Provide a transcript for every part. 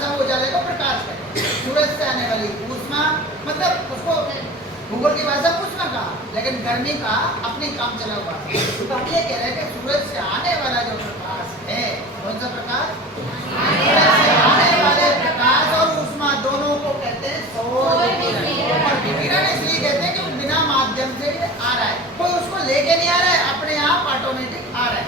सब उजाले को प्रकाश कहते हैं। सूरज से आने वाली ऊष्मा, मतलब उसको भूगोल की भाषा में ऊष्मा कहा, लेकिन गर्मी का अपनी काम चला हुआ है। तो हम ये कह रहे हैं कि सूरज से आने वाला जो प्रकाश है, कौन सा प्रकाश? सूरज से आने वाले प्रकाश और ऊष्मा दोनों को कहते हैं सौर विकिरण। और विकिरण इसलिए कहते हैं कि वो बिना माध्यम से आ रहा है, कोई उसको लेके नहीं आ रहा है, अपने आप ऑटोमेटिक आ रहा है।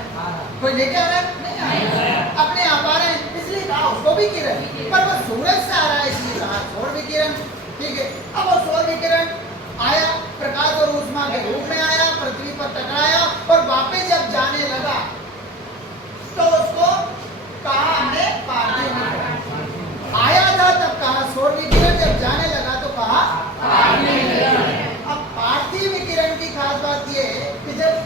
कोई लेके आ रहा है? नहीं आ रहा है, अपने आप आ रहे हैं, इसलिए कहा उसको विकिरण। पर वो सूरज से आ रहा है इसलिए कहा सौर विकिरण। ठीक है, अब वो सौर विकिरण आया, प्रकाश और ऊष्मा के रूप में आया, पृथ्वी पर टकराया और वापस जब जाने लगा तो उसको कहा हमने पार्थिव विकिरण। आया था तब कहा सौर विकिरण, जब जाने लगा तो कहा पार्थिव विकिरण। अब पार्थिव विकिरण की खास बात ये है कि जब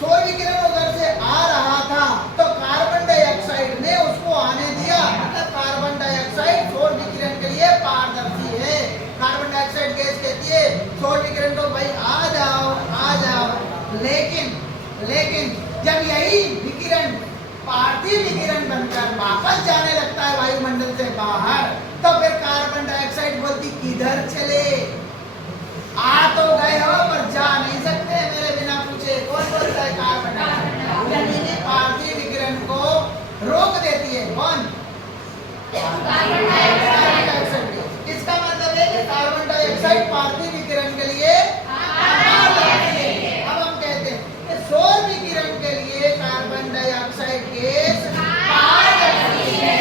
सौर विकिरण उधर से आ रहा था तो कार्बन डाइऑक्साइड ने उसको आने दिया, मतलब कार्बन डाइऑक्साइड सौर विकिरण के लिए पारदर्शी है। कार्बन डाइऑक्साइड गैस कहती है सौर विकिरण को भाई आ जाओ आ जाओ, लेकिन जब यही विकिरण पार्थिव विकिरण बनकर वापस जाने लगता है वायुमंडल से बाहर, तो फिर कार्बन डाइऑक्साइड बोलती किधर चले, आ तो गए हो पर जा नहीं सकते मेरे बिना पूछे। कौन बोलता है? Carbon dioxide. यानी कि पार्थिव विकिरण को रोक देती है कौन? Carbon dioxide. इसका मतलब है कि कार्बन डाइऑक्साइड पार्थिव विकिरण के लिए पारदर्शी है। अब हम कहते हैं कि सौर विकिरण के लिए कार्बन डाइऑक्साइड गैस पारदर्शी है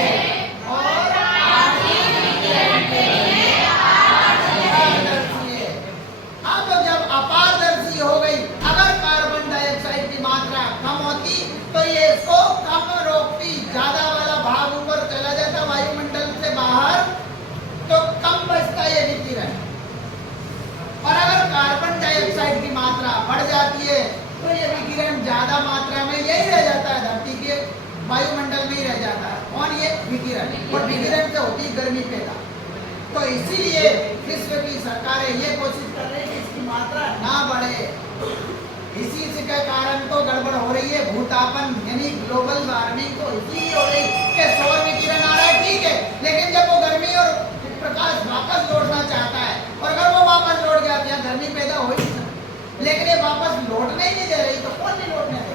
और पार्थिव विकिरण के लिए अपारदर्शी है। अब जब अपारदर्शी हो गई, अगर कार्बन डाइऑक्साइड की मात्रा कम होती तो ये इसको कम रोकती, ज्यादा वाला भाग ऊपर चला जाता वायुमंडल से बाहर तो कम बचता ये विकिरण। और अगर कार्बन डाइऑक्साइड की मात्रा बढ़ जाती है तो ये विकिरण ज्यादा मात्रा में यही रह जाता है, धरती के वायुमंडल में ही रह जाता है। और ये विकिरण, और विकिरण से होती गर्मी पैदा। तो इसीलिए विश्व की सरकारें ये कोशिश कर रही है कि इसकी मात्रा ना बढ़े। इसी के कारण तो गड़बड़ हो रही है, भूतापन यानी ग्लोबल वार्मिंग तो इसलिए हो रही कि सौर विकिरण आ रहा है ठीक है, लेकिन जब वो गर्मी और प्रकाश वापस लौटना चाहता है और अगर वो वापस लौट गया तो यहाँ गर्मी पैदा हो ही नहीं, लेकिन ये वापस लौटने ही नहीं दे रही, तो कौन नहीं लौटने दे?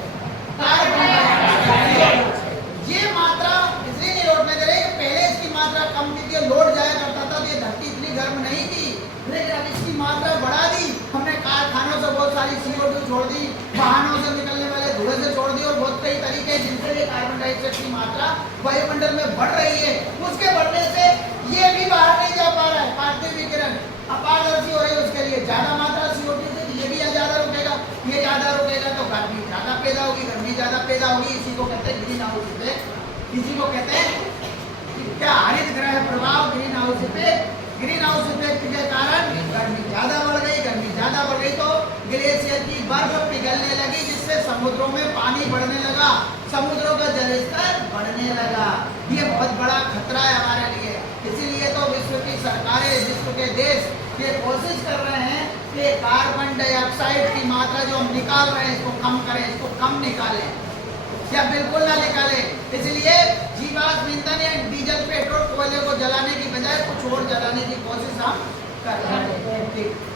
ये मात्रा इसलिए नहीं लौटने दे रही कि पहले इसकी मात्रा कम थी, लौट जाया करता था, ये धरती इतनी गर्म नहीं थी, लेकिन अब इसकी मात्रा बढ़ा दी हमने। कारखानों से बहुत सारी CO2 छोड़ दी, वाहनों से निकलने वाले धुएं से छोड़ दी, और बहुत कई तरीके जिनसे ये कार्बन डाइऑक्साइड की मात्रा वायुमंडल में बढ़ रही है, उसके बढ़ने से ये भी बाहर नहीं जा पा रहा है। पार्थिव विकिरण अपारदर्शी हो रही है, उसके लिए ज्यादा मात्रा CO2 से ये भी ज्यादा रुकेगा, ये ज्यादा रुकेगा तो गर्मी ज्यादा पैदा होगी, गर्मी ज्यादा पैदा होगी। इसी को कहते हैं ग्रीन हाउस इफेक्ट। इसी को कहते हैं क्या? हरित ग्रह प्रभाव, green house effect. Green house effect के कारण गर्मी ज्यादा बढ़ गई, गर्मी ज्यादा बढ़ गई तो ग्लेशियर की बर्फ पिघलने लगी, जिससे समुद्रों में पानी बढ़ने लगा, समुद्रों का जलस्तर बढ़ने लगा। ये बहुत बड़ा खतरा है हमारे लिए। इसीलिए तो विश्व की सरकारें, विश्व के देश ये कोशिश कर रहे हैं कि कार्बन डाइऑक्साइड की मात्रा जो हम निकाल रहे हैं इसको कम करें, इसको कम निकालें या बिल्कुल ना निकालें। इसलिए जीवाश्म ईंधन या डीजल, पेट्रोल, कोयले को जलाने की बजाय कुछ और जलाने की कोशिश हम कर रहे हैं। ठीक।